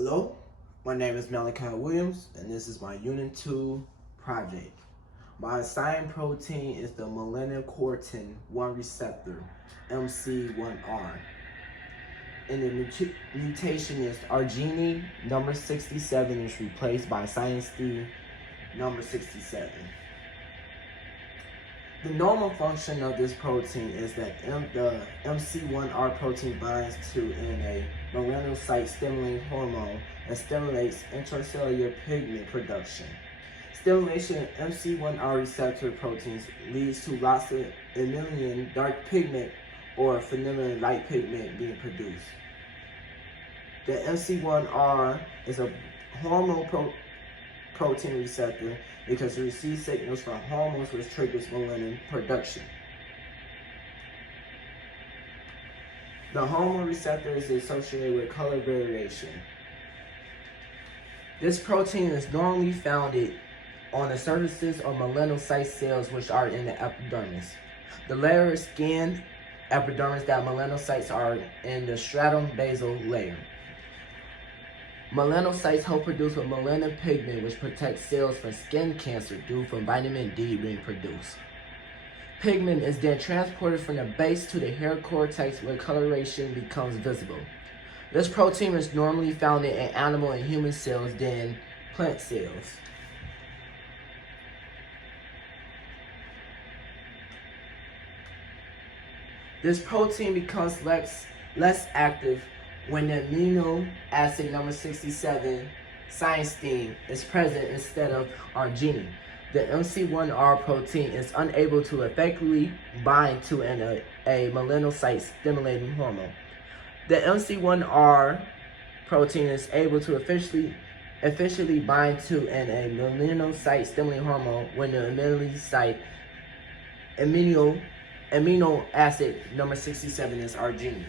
Hello, my name is Malachi Williams, and this is my Unit 2 project. My assigned protein is the melanocortin 1 receptor, MC1R. And the mutation is arginine number 67 is replaced by cysteine number 67. The normal function of this protein is that the MC1R protein binds to a melanocyte-stimulating hormone and stimulates intracellular pigment production. Stimulation of MC1R receptor proteins leads to lots of mammalian dark pigment or phenylalanine light pigment being produced. The MC1R is a hormone protein receptor because it receives signals from hormones which triggers melanin production. The hormone receptor is associated with color variation. This protein is normally found on the surfaces of melanocyte cells which are in the epidermis. The layer is skinned epidermis that melanocytes are in the stratum basal layer. Melanocytes help produce a melanin pigment which protects cells from skin cancer due from vitamin D being produced. Pigment is then transported from the base to the hair cortex where coloration becomes visible. This protein is normally found in animal and human cells than plant cells. This protein becomes less active when the amino acid number 67, cysteine, is present instead of arginine. The MC1R protein is unable to effectively bind to a melanocyte-stimulating hormone. The MC1R protein is able to efficiently bind to a melanocyte-stimulating hormone when the amino acid number 67 is arginine.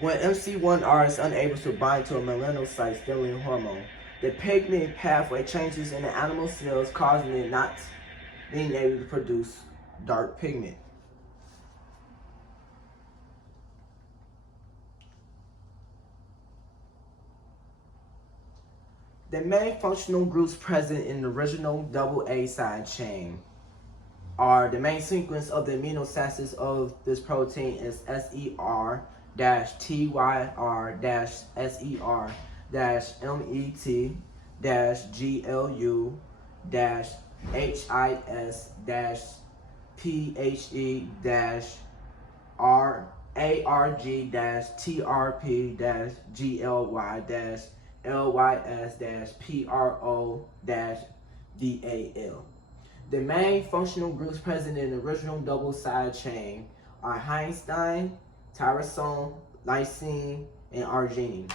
When MC1R is unable to bind to a melanocyte-stimulating hormone, the pigment pathway changes in the animal cells, causing it not being able to produce dark pigment. The main functional groups present in the original AA side chain are the main sequence of the amino acids of this protein is SER-ARG-LYS-PHE-ARG-PRO-DAL. The main functional groups present in the original double side chain are histidine, tyrosine, lysine, and arginine.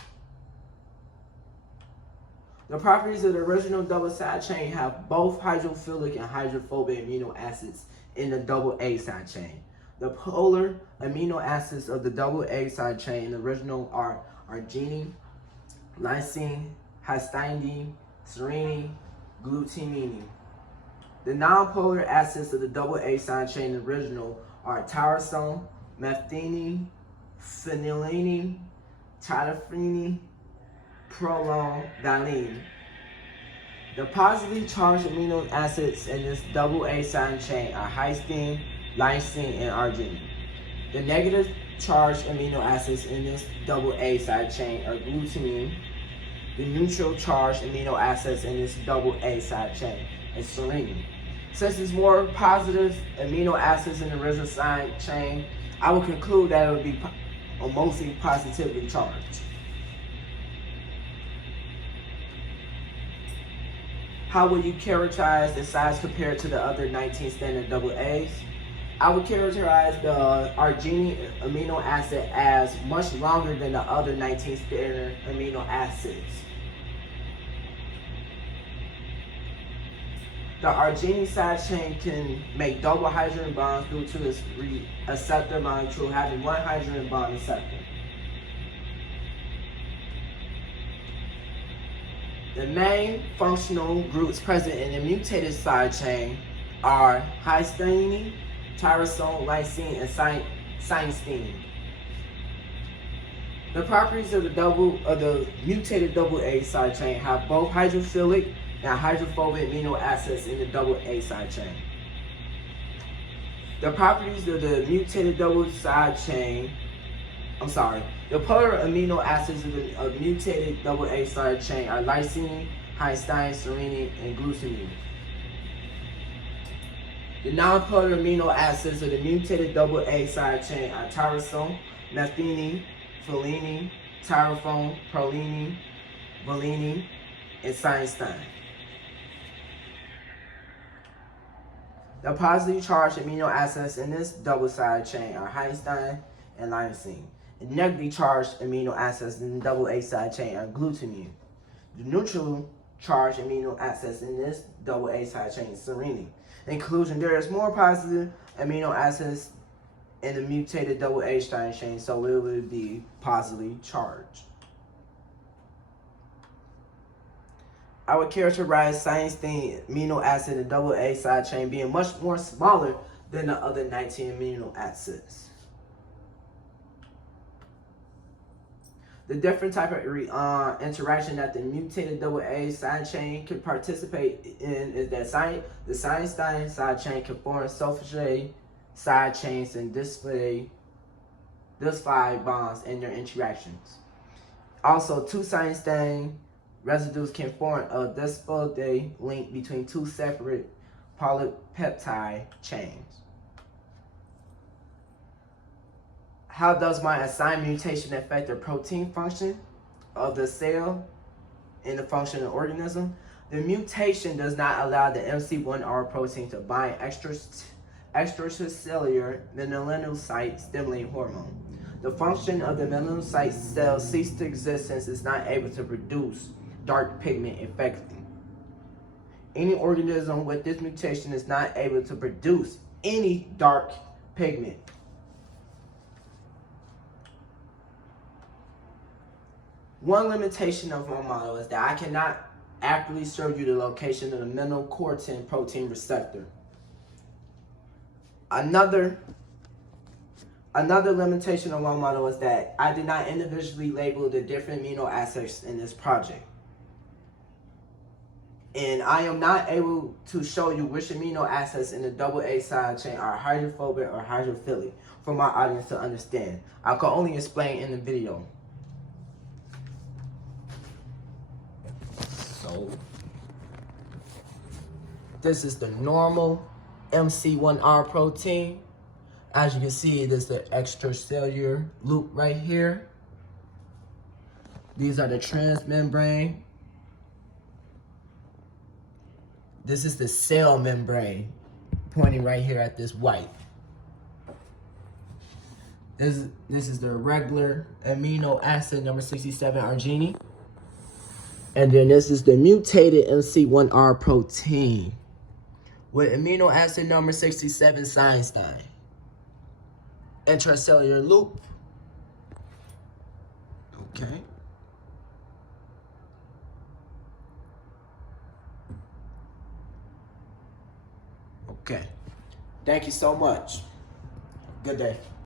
The properties of the original double side chain have both hydrophilic and hydrophobic amino acids in the AA side chain. The polar amino acids of the AA side chain in the original are arginine, lysine, histidine, serine, glutamine. The nonpolar acids of the AA side chain in the original are tyrosine, methionine, phenylalanine, tryptophan, proline, valine. The positively charged amino acids in this AA side chain are histidine, lysine, and arginine. The negative charged amino acids in this AA side chain are glutamine. The neutral charged amino acids in this AA side chain is serine. Since there's more positive amino acids in the original side chain, I will conclude that it will be mostly positively charged. How would you characterize the size compared to the other 19 standard AAs? I would characterize the arginine amino acid as much longer than the other 19 standard amino acids. The arginine side chain can make double hydrogen bonds due to its acceptor molecule having one hydrogen bond acceptor. The main functional groups present in the mutated side chain are histidine, tyrosine, lysine, and cysteine. The properties of the mutated double A side chain have both hydrophilic and hydrophobic amino acids in the double A side chain. The properties of the mutated double side chain, the polar amino acids of the mutated double A side chain are lysine, histidine, serine, and glutamine. The non-polar amino acids of the mutated double A side chain are tyrosine, methionine, phenylalanine, tyrophone, proline, valine, and cysteine. The positively charged amino acids in this double side chain are histidine and lysine. The negatively charged amino acids in the double A side chain are glutamine. The neutrally charged amino acids in this double A side chain is serine. In conclusion, there is more positive amino acids in the mutated double A side chain, so it would be positively charged. I would characterize cysteine amino acid in the double A side chain being much more smaller than the other 19 amino acids. The different type of interaction that the mutated double A side chain can participate in is that the cysteine side chain can form sulfate side chains and display bonds in their interactions. Also, two cysteine residues can form a disphosphate link between two separate polypeptide chains. How does my assigned mutation affect the protein function of the cell and the function of the organism? The mutation does not allow the MC1R protein to bind extracellular melanocyte stimulating hormone. The function of the melanocyte cell ceases to exist since it's not able to produce dark pigment effectively. Any organism with this mutation is not able to produce any dark pigment. One limitation of my model is that I cannot accurately show you the location of the melanocortin protein receptor. Another limitation of my model is that I did not individually label the different amino acids in this project. And I am not able to show you which amino acids in the double A side chain are hydrophobic or hydrophilic for my audience to understand. I can only explain in the video. So, this is the normal MC1R protein. As you can see, there's the extracellular loop right here. These are the transmembrane. This is the cell membrane, pointing right here at this white. This is the regular amino acid number 67, arginine. And then this is the mutated MC1R protein with amino acid number 67, cysteine. Intracellular loop. Okay. Okay. Thank you so much. Good day.